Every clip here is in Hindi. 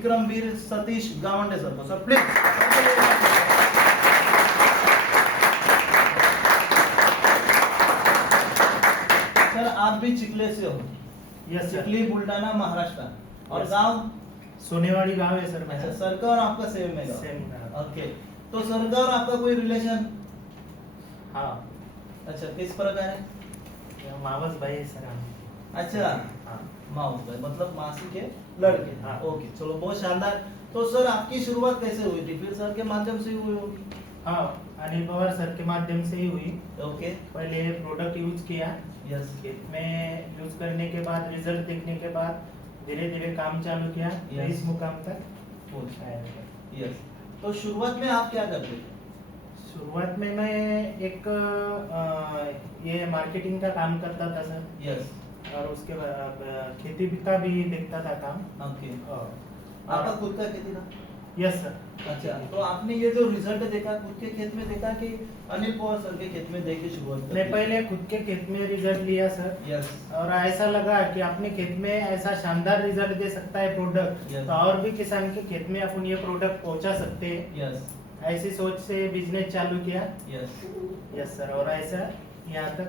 विक्रमवीर सतीश गावंडे सर को। Sir please. सर आप भी चिखले से हो? Yes sir. चिखली बुल्डाना महाराष्ट्र। और गांव? सोनेवाड़ी गांव है सर मेरा। अच्छा, सर का और आपका सेम है गांव? सेम। ओके, तो सर का और आपका कोई रिलेशन? हाँ। अच्छा, किस प्रकार है? मावस भाई है सर हम। अच्छा, हाँ। माउस भाई मतलब मासी के लड़के। हाँ। ओके, चलो बहुत शानदार। तो सर आपकी शुरुआत कैसे हुई थी? फिर सर के माध्यम से हुई होगी? हाँ, अनिल पवार सर के माध्यम से ही हुई। ओके। पहले प्रोडक्ट यूज किया, यस। खेत में यूज करने के बाद रिजल्ट देखने के बाद धीरे धीरे काम चालू किया। Yes. इस मुकाम तक अच्छा। आया। यस। तो शुरुआत में आप क्या करते थे? शुरुआत में मैं एक ये मार्केटिंग का काम करता था सर, यस। और उसके बाद खेती का भी देखता था काम। ओके। और आपका खुद का खेती था? Yes sir. अच्छा, तो आपने ये जो रिजल्ट देखा खुद के खेत में देखा कि अनिल पवार सर के खेत में देख के शुरुआत मैं करी? पहले खुद के खेत में रिजल्ट लिया सर, यस। और ऐसा लगा कि अपने खेत में ऐसा शानदार रिजल्ट दे सकता है प्रोडक्ट, Yes. तो और भी किसान के खेत में अपन ये प्रोडक्ट पहुंचा सकते हैं। यस। ऐसी सोच से बिजनेस चालू किया। यस। यस सर, और ऐसा यहाँ तक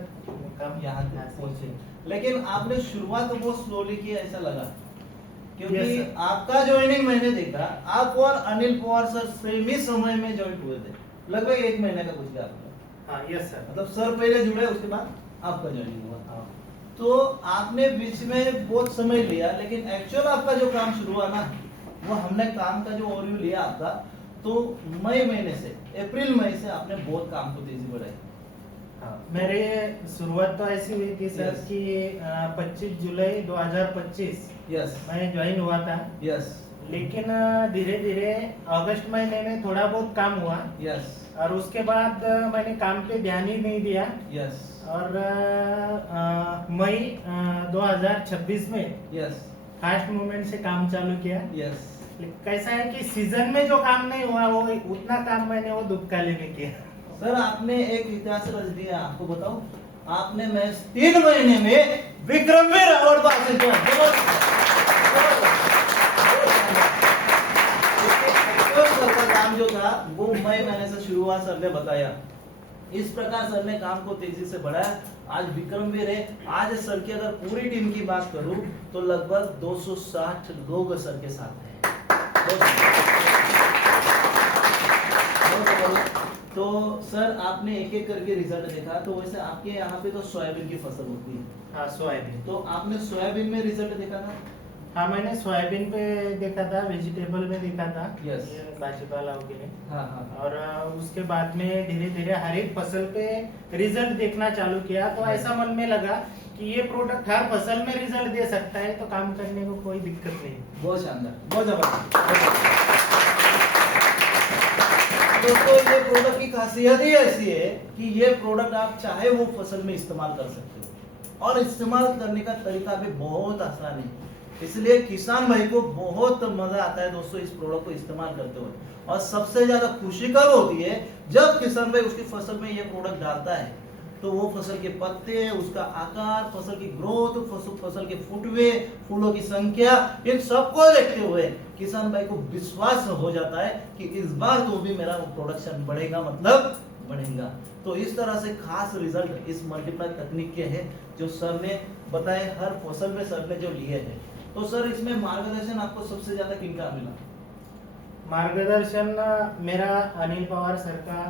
काम यहाँ से। तक पहुंचे, लेकिन आपने शुरुआत बहुत स्लोली की ऐसा लगा, क्योंकि Yes, sir. आपका ज्वाइनिंग मैंने देखा, आप और अनिल पवार सर सेम ही समय में ज्वाइन हुए थे, लगभग 1 महीने का कुछ गैप। हाँ यस सर। मतलब सर पहले जुड़े, उसके बाद आपका ज्वाइनिंग हुआ। हाँ। तो आपने बीच में बहुत समय लिया, लेकिन एक्चुअल आपका जो काम शुरू हुआ ना, वो हमने काम का जो ओवरव्यू लिया आपका, तो मई महीने से अप्रैल मई से आपने बहुत काम को तेजी बढ़ाई। हाँ, मेरे शुरुआत तो ऐसी हुई थी सर Yes. कि 25 जुलाई 2025 यस। मैं ज्वाइन हुआ था, यस। लेकिन धीरे धीरे अगस्त महीने में थोड़ा बहुत काम हुआ, यस। और उसके बाद मैंने काम पे ध्यान ही नहीं दिया। यस। और मई 2026 में यस। फास्ट मूवमेंट से काम चालू किया। यस। कैसा है कि सीजन में जो काम नहीं हुआ वो उतना काम मैंने वो दुबकाली में किया। सर आपने एक इतिहास रच दिया, आपको बताऊं, आपने मैं 3 महीने में विक्रमवीर अवार्ड हासिल किया। सर का काम जो था वो मई महीने से शुरू हुआ, सर ने बताया। इस प्रकार सर ने काम को तेजी से बढ़ाया, आज विक्रमवीर है। आज सर की अगर पूरी टीम की बात करूं तो लगभग 260 लोग सर के साथ हैं। तो सर आपने एक एक करके रिजल्ट देखा, तो वैसे आपके यहाँ पे तो सोयाबीन की फसल होती है, हाँ सोयाबीन। तो आपने सोयाबीन में रिजल्ट देखा था? हाँ मैंने सोयाबीन पे देखा था, वेजिटेबल में देखा था। Yes. ये भाजीपाला के लिए। हाँ हाँ। और उसके बाद में धीरे धीरे हर एक फसल पे रिजल्ट देखना चालू किया, तो ऐसा मन में लगा कि ये प्रोडक्ट हर फसल में रिजल्ट दे सकता है, तो काम करने को कोई दिक्कत नहीं। बहुत शानदार, बहुत जबरदस्त। दोस्तों ये प्रोडक्ट की खासियत ही ऐसी है कि ये प्रोडक्ट आप चाहे वो फसल में इस्तेमाल कर सकते हो, और इस्तेमाल करने का तरीका भी बहुत आसान है, इसलिए किसान भाई को बहुत मजा आता है दोस्तों इस प्रोडक्ट को इस्तेमाल करते हुए। और सबसे ज्यादा खुशी कब होती है, जब किसान भाई उसकी फसल में ये प्रोडक्ट डालता है, तो वो फसल के पत्ते, उसका आकार, फसल की ग्रोथ, फसल के फुटवे, फूलों की संख्या, इन सबको देखते हुए किसान भाई को विश्वास हो जाता है कि इस बार तो भी मेरा प्रोडक्शन बढ़ेगा, मतलब बढ़ेगा। तो इस तरह से खास रिजल्ट इस मल्टीप्लाई तकनीक के हैं जो सर ने बताए, हर फसल में सर ने जो लिए हैं। तो सर इसमें मार्गदर्शन आपको सबसे ज्यादा किनका मिला? मार्गदर्शन मेरा अनिल पवार सर का,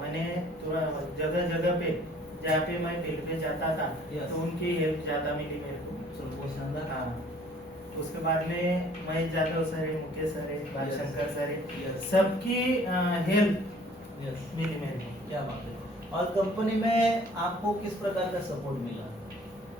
मैंने थोड़ा जगह जगह पे जहाँ पे मैं फील्ड पे जाता था, Yes. तो उनकी हेल्प ज्यादा मिली मेरे को। चलो बहुत शानदार। हाँ, उसके बाद में महेश जादव सर है, मुकेश सर है, भालशंकर सर है, Yes. सबकी हेल्प यस, मिली मेरे को। क्या बात है। और कंपनी में आपको किस प्रकार का सपोर्ट मिला?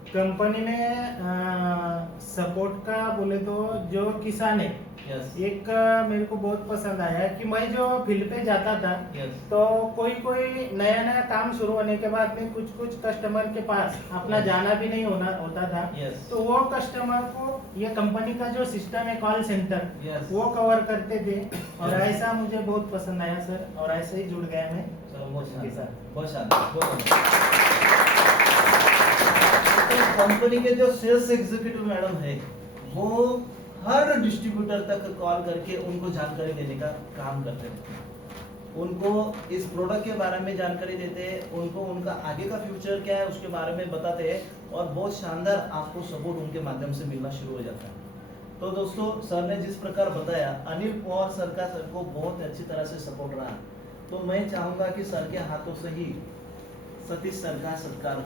कंपनी में सपोर्ट का बोले तो जो किसान है, यस। एक मेरे को बहुत पसंद आया कि मैं जो फील्ड पे जाता था, यस। तो कोई कोई नया नया काम शुरू होने के बाद में कुछ कुछ कस्टमर के पास अपना Yes. जाना भी नहीं होता था। Yes. तो वो कस्टमर को ये कंपनी का जो सिस्टम है कॉल सेंटर, Yes. वो कवर करते थे, और Yes. ऐसा मुझे बहुत पसंद आया सर, और ऐसे ही जुड़ गया मैं चलो बहुत उनके शानदार, साथ। बहुत शानदार, बहुत शानदार। तो कंपनी के जो सेल्स एग्जीक्यूटिव मैडम है, वो हर डिस्ट्रीब्यूटर तक कॉल करके उनको जानकारी देने का काम करते हैं, उनको इस प्रोडक्ट के बारे में जानकारी देते हैं, उनको उनका आगे का फ्यूचर क्या है उसके बारे में बताते हैं, और बहुत शानदार आपको सपोर्ट उनके माध्यम से मिलना शुरू हो जाता है। तो दोस्तों, सर ने जिस प्रकार बताया, अनिल पवार सर का सर को बहुत अच्छी तरह से सपोर्ट रहा, तो मैं चाहूंगा कि सर के हाथों से ही सतीश सर का सत्कार हो।